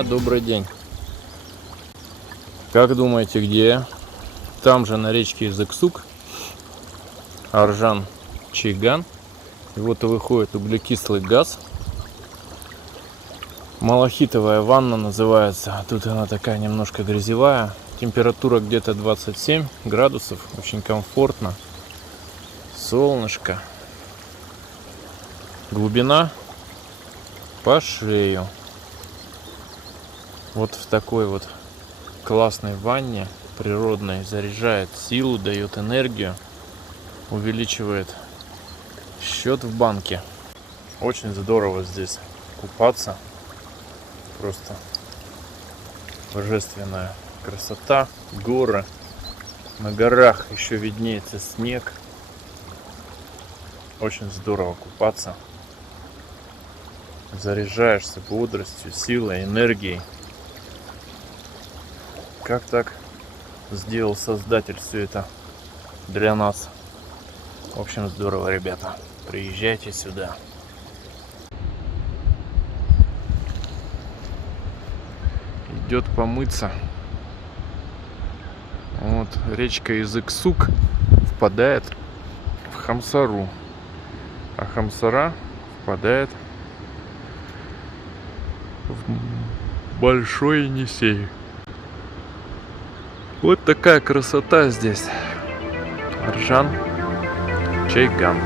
Друзья, добрый день. Как думаете, где я? Там же на речке Изыксук, Аржан-Чайган. И вот и выходит углекислый газ. Малахитовая ванна называется. Тут она такая немножко грязевая. Температура где-то 27 градусов. Очень комфортно. Солнышко. Глубина по шею. Вот в такой вот классной ванне природной заряжает силу, дает энергию, увеличивает счет в банке. Очень здорово здесь купаться. Просто божественная красота, горы. На горах еще виднеется снег. Очень здорово купаться. Заряжаешься бодростью, силой, энергией. Как так сделал Создатель все это для нас? В общем, здорово, ребята. Приезжайте сюда. Идет помыться. Вот речка Изыксук впадает в Хамсару, а Хамсара впадает в Большой Енисей. Вот такая красота здесь. Аржан-Чайган.